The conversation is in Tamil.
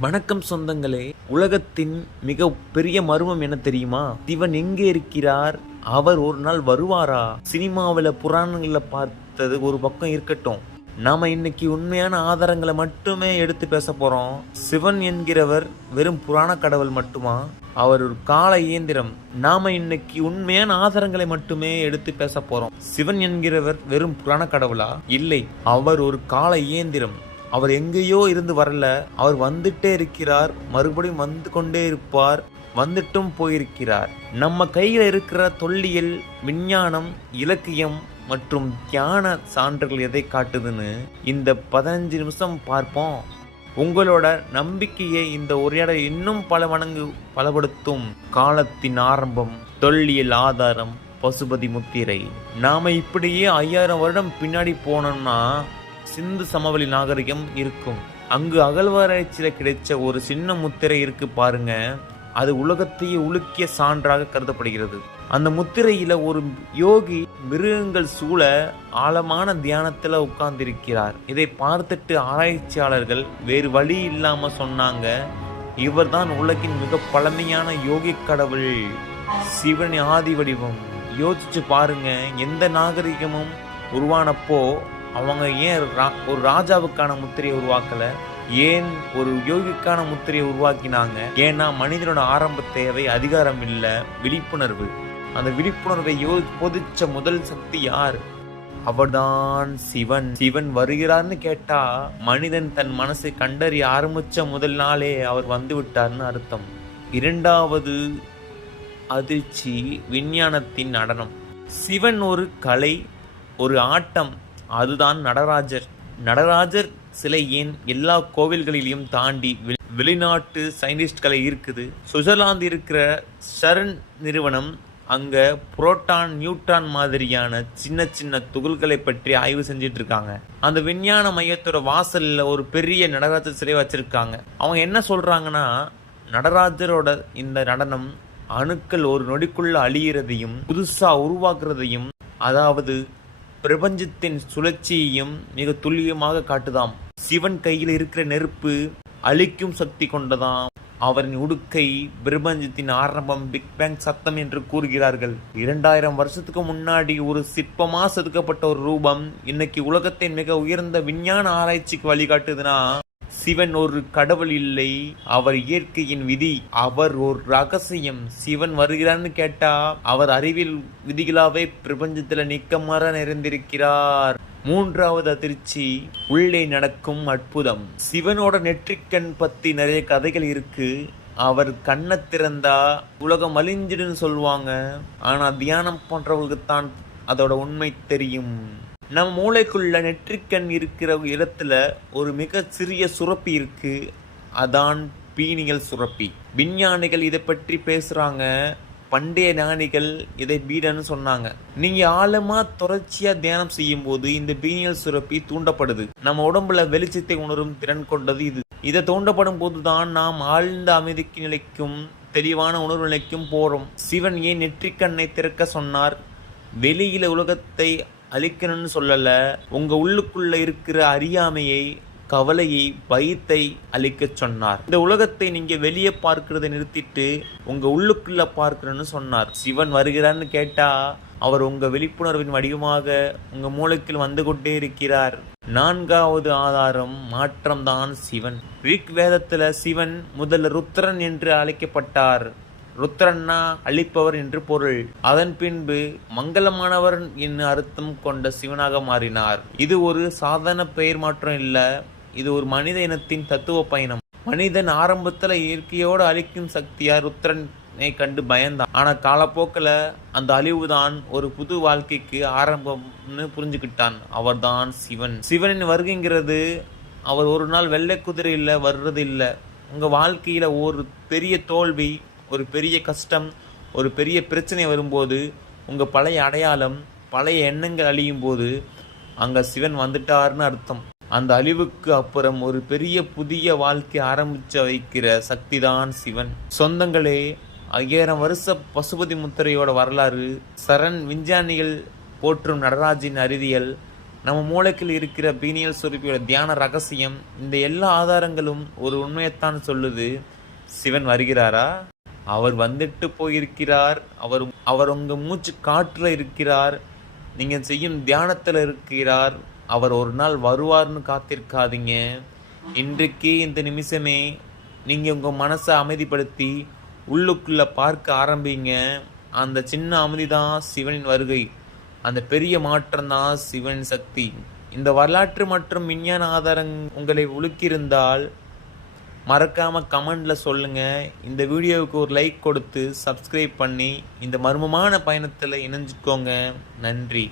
வணக்கம் சொந்தங்களே உலகத்தின் மிக பெரிய மர்மம் என்ன தெரியுமா? சிவன் எங்கே இருக்கிறார்? அவர் ஒரு நாள் வருவாரா? சினிமாவில் புராணங்களில் பார்த்தது ஒரு பக்கம் இருக்கட்டும். நாம இன்னைக்கு உண்மையான ஆதாரங்களை மட்டுமே எடுத்து பேச போறோம். சிவன் என்கிறவர் வெறும் புராண கடவுள் மட்டுமா? அவர் ஒரு கால இயந்திரம். நாம இன்னைக்கு உண்மையான ஆதாரங்களை மட்டுமே எடுத்து பேச போறோம். சிவன் என்கிறவர் வெறும் புராண கடவுளா? இல்லை அவர் ஒரு கால இயந்திரம். அவர் எங்கேயோ இருந்து வரல. அவர் வந்துட்டே இருக்கிறார். மறுபடியும் வந்து கொண்டே இருப்பார். வந்துட்டும் போயிருக்கிறார். நம்ம கையில் இருக்கிற தொல்லியல் விஞ்ஞானம் இலக்கியம் மற்றும் தியான சான்றுகள் எதை காட்டுதுன்னு இந்த பதினஞ்சு நிமிஷம் பார்ப்போம். உங்களோட நம்பிக்கையை இந்த உரையாடல் இன்னும் பல மடங்கு பலப்படுத்தும் காலத்தின் ஆரம்பம் தொல்லியல் ஆதாரம் பசுபதி முத்திரை. நாம இப்படியே ஐயாயிரம் வருடம் பின்னாடி போனோம்னா சிந்து சமவெளி நாகரிகம் இருக்கும். அங்கு அகழ்வாராய்ச்சியில் கிடைச்ச ஒரு சின்ன முத்திரை இருக்கு பாருங்க. அது உலகத்தையே உலுக்கிய சான்றாக கருதப்படுகிறது. அந்த முத்திரையில ஒரு யோகி மிருகங்கள் சூழ ஆழமான தியானத்துல உட்கார்ந்திருக்கிறார். இதை பார்த்துட்டு ஆராய்ச்சியாளர்கள் வேறு வழி இல்லாம சொன்னாங்க. இவர்தான் உலகின் மிக பழமையான யோகி கடவுள் சிவன் ஆதி வடிவம். யோசிச்சு பாருங்க எந்த நாகரிகமும் உருவானப்போ அவங்க ஏன் ரா- ஒரு ராஜாவுக்கான முத்திரையை உருவாக்கல? ஏன் ஒரு யோகிக்கான முத்திரையை உருவாக்கினாங்க? ஏன்னா மனிதனோட ஆரம்ப தேவை அதிகாரம் இல்லை விழிப்புணர்வு. அந்த விழிப்புணர்வை யோ பொதிச்ச முதல் சக்தி யார்? அவர்தான் சிவன். சிவன் வருகிறார்னு கேட்டா மனிதன் தன் மனசை கண்டறிய ஆரம்பிச்ச முதல் நாளே அவர் வந்து விட்டார்னு அர்த்தம். இரண்டாவது அதிர்ச்சி விஞ்ஞானத்தின் நடனம். சிவன் ஒரு கலை ஒரு ஆட்டம். அதுதான் நடராஜர். நடராஜர் சிலை ஏன் எல்லா கோவில்களிலையும் தாண்டி வெளிநாட்டு சயின்டிஸ்ட்களை இருக்குது சுவிட்சர்லாந்து இருக்கிற ஷரண் நிறுவனம் அங்கே புரோட்டான் நியூட்ரான் மாதிரியான சின்ன சின்ன துகள்களை பற்றி ஆய்வு செஞ்சுட்டு இருக்காங்க அந்த விஞ்ஞான மையத்தோட வாசலில் ஒரு பெரிய நடராஜர் சிலை வச்சிருக்காங்க. அவங்க என்ன சொல்றாங்கன்னா நடராஜரோட இந்த நடனம் அணுக்கள் ஒரு நொடிக்குள்ள அழியிறதையும் புதுசாக உருவாக்குறதையும் அதாவது பிரபஞ்சத்தின் சுழற்சியையும் மிக துல்லியமாக காட்டுதாம். சிவன் கையில் இருக்கிற நெருப்பு அழிக்கும் சக்தி கொண்டதாம். அவரின் உடுக்கை பிரபஞ்சத்தின் ஆரம்பம் பிக் பேங் சத்தம் என்று கூறுகிறார்கள். இரண்டாயிரம் வருஷத்துக்கு முன்னாடி ஒரு சிற்பமா செதுக்கப்பட்ட ஒரு ரூபம் இன்னைக்கு உலகத்தின் மிக உயர்ந்த விஞ்ஞான ஆராய்ச்சிக்கு வழிகாட்டுதுன்னா சிவன் ஒரு கடவுள் இல்லை அவர் இயற்கையின் விதி. அவர் ஒரு ரகசியம். சிவன் வருகிறான்னு கேட்டா அவர் அறிவியல் விதிகளாவே பிரபஞ்சத்துல நிக்கமர நிறைந்திருக்கிறார். மூன்றாவது அதிர்ச்சி உள்ளே நடக்கும் அற்புதம். சிவனோட நெற்றிக்கண் பத்தி நிறைய கதைகள் இருக்கு. அவர் கண்ணை திறந்தா உலகம் அழிஞ்சிடுன்னு சொல்லுவாங்க. ஆனா தியானம் போன்றவர்களுக்கு தான் அதோட உண்மை தெரியும். நம்ம மூளைக்குள்ள நெற்றிக்கண் இருக்கிற இடத்துல ஒரு மிக சிறிய சுரப்பி இருக்கு. அதான் பீனியல் சுரப்பி. விஞ்ஞானிகள் இதை பற்றி பேசுறாங்க. பண்டைய ஞானிகள் இதை பீடன்னு சொன்னாங்க. நீங்க ஆழமா தொடர்ச்சியா தியானம் செய்யும் போது இந்த பீனியல் சுரப்பி தூண்டப்படுது. நம்ம உடம்புல வெளிச்சத்தை உணரும் திறன் கொண்டது இது. இதை தூண்டப்படும் போதுதான் நாம் ஆழ்ந்த அமைதிக்கு நிலைக்கும் தெளிவான உணர்வு நிலைக்கும் போறோம். சிவன் ஏன் நெற்றிக்கண்ணை திறக்க சொன்னார்? வெளியில உலகத்தை அழிக்கணும்னு சொல்லல. உங்க உள்ளுக்குள்ள இருக்கிற அறியாமையை கவலையை பயத்தை அழிக்கச் சொன்னார். இந்த உலகத்தை நீங்க வெளியே பார்க்கிறதை நிறுத்திட்டு உங்க உள்ளுக்குள்ள பார்க்கணும்னு சொன்னார். சிவன் வருகிறான்னு கேட்டா அவர் உங்க விழிப்புணர்வின் வடிவமாக உங்க மூளைக்குள் வந்து கொண்டே இருக்கிறார். நான்காவது ஆதாரம் மாற்றம்தான் சிவன். ரிக் வேதத்துல சிவன் முதல்ல ருத்ரன் என்று அழைக்கப்பட்டார். ருத்ரன்னா அழிப்பவர் என்று பொருள். அதன் பின்பு மங்களமானவர் என்று அர்த்தம் கொண்ட சிவனாக மாறினார். இது ஒரு சாதாரண பெயர் மாற்றம் இல்ல. இது ஒரு மனித இனத்தின் தத்துவ பயணம். மனிதன் ஆரம்பத்துல இயற்கையோடு அழிக்கும் சக்தியா ருத்ரனை கண்டு பயந்தான். ஆனா காலப்போக்கில் அந்த அழிவுதான் ஒரு புது வாழ்க்கைக்கு ஆரம்பம்னு புரிஞ்சுக்கிட்டான். அவர்தான் சிவன். சிவனின் வருகைங்கிறது அவர் ஒரு நாள் வெள்ளை குதிரையில் வர்றது இல்லை உங்கள் வாழ்க்கையில் ஒரு பெரிய தோல்வி ஒரு பெரிய கஷ்டம் ஒரு பெரிய பிரச்சனை வரும்போது உங்கள் பழைய அடையாளம் பழைய எண்ணங்கள் அழியும் போது அங்கே சிவன் வந்துட்டாருன்னு அர்த்தம். அந்த அழிவுக்கு அப்புறம் ஒரு பெரிய புதிய வாழ்க்கை ஆரம்பிச்சு வைக்கிற சக்திதான் சிவன். சொந்தங்களே ஐயாயிரம் வருஷ பசுபதி முத்திரையோட வரலாறு சரண் விஞ்ஞானிகள் போற்றும் நடராஜின் அறிவியல் நம்ம மூளைக்கில் இருக்கிற பீனியல் சுரப்பியோட தியான ரகசியம் இந்த எல்லா ஆதாரங்களும் ஒரு உண்மையைத்தான் சொல்லுது. சிவன் வருகிறாரா? அவர் வந்துட்டு போயிருக்கிறார். அவர் அவர் உங்க மூச்சு காற்றுல இருக்கிறார். நீங்க செய்யும் தியானத்துல இருக்கிறார். அவர் ஒரு நாள் வருவார்னு காத்திருக்காதீங்க. இன்றைக்கே இந்த நிமிஷமே நீங்க உங்க மனசை அமைதிப்படுத்தி உள்ளுக்குள்ள பார்க்க ஆரம்பிங்க. அந்த சின்ன அமைதி தான் சிவனின் வருகை. அந்த பெரிய மாற்றம் தான் சிவனின் சக்தி. இந்த வரலாற்று மற்றும் விஞ்ஞான ஆதாரம் உங்களை உலுக்கியிருந்தால் மறக்காமல் கமெண்டில் சொல்லுங்கள் இந்த வீடியோவுக்கு ஒரு லைக் கொடுத்து சப்ஸ்கிரைப் பண்ணி இந்த மர்மமான பயணத்தில் இணைஞ்சுக்கோங்க. நன்றி.